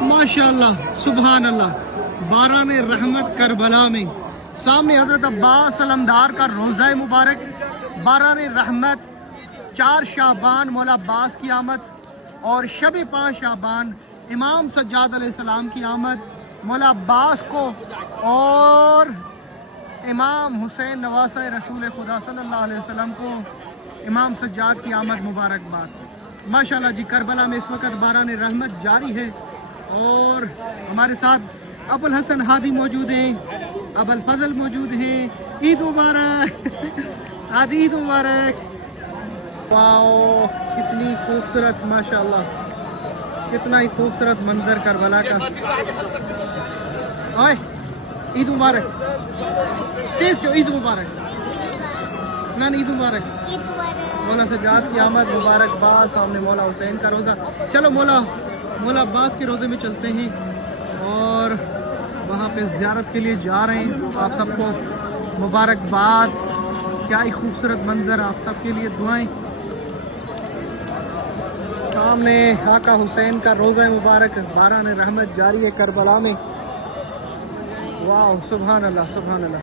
माशाअल्लाह सुभान अल्लाह, बारान रहमत करबला में सामने हजरत अब्बास अलमदार का रोज़ा मुबारक, बारान रहमत, 4 शाबान मौला अब्बास की आमद और शब 5 शाबान इमाम सज्जाद अलैहिस्सलाम की आमद, मौला अब्बास को और इमाम हुसैन नवासा रसूल खुदा सल्लल्लाहु अलैहि वसल्लम को इमाम सज्जाद की आमद मुबारकबाद। माशाअल्लाह जी, करबला में इस वक्त बारान रहमत जारी है और हमारे साथ अबुल हसन हादी मौजूद हैं, अबुल फजल मौजूद हैं। ईद मुबारक हादी, ईद मुबारक। वाओ कितनी खूबसूरत, माशाअल्लाह कितना ही खूबसूरत मंजर करबला का। ओए ईद मुबारक, तेज चो, ईद मुबारक नान, ईद मुबारक। मौला सज्जाद की आमद मुबारकबाद। सामने मौला हुसैन का रोज़ा। चलो मौला अब्बास के रोज़े में चलते हैं और वहाँ पे ज़ियारत के लिए जा रहे हैं। आप सबको मुबारकबाद, क्या ही खूबसूरत मंजर, आप सबके लिए दुआएं। सामने आका हुसैन का रोज़ा मुबारक, बारान रहमत जारी है करबला में। वाह सुभान अल्लाह, सुभान अल्लाह।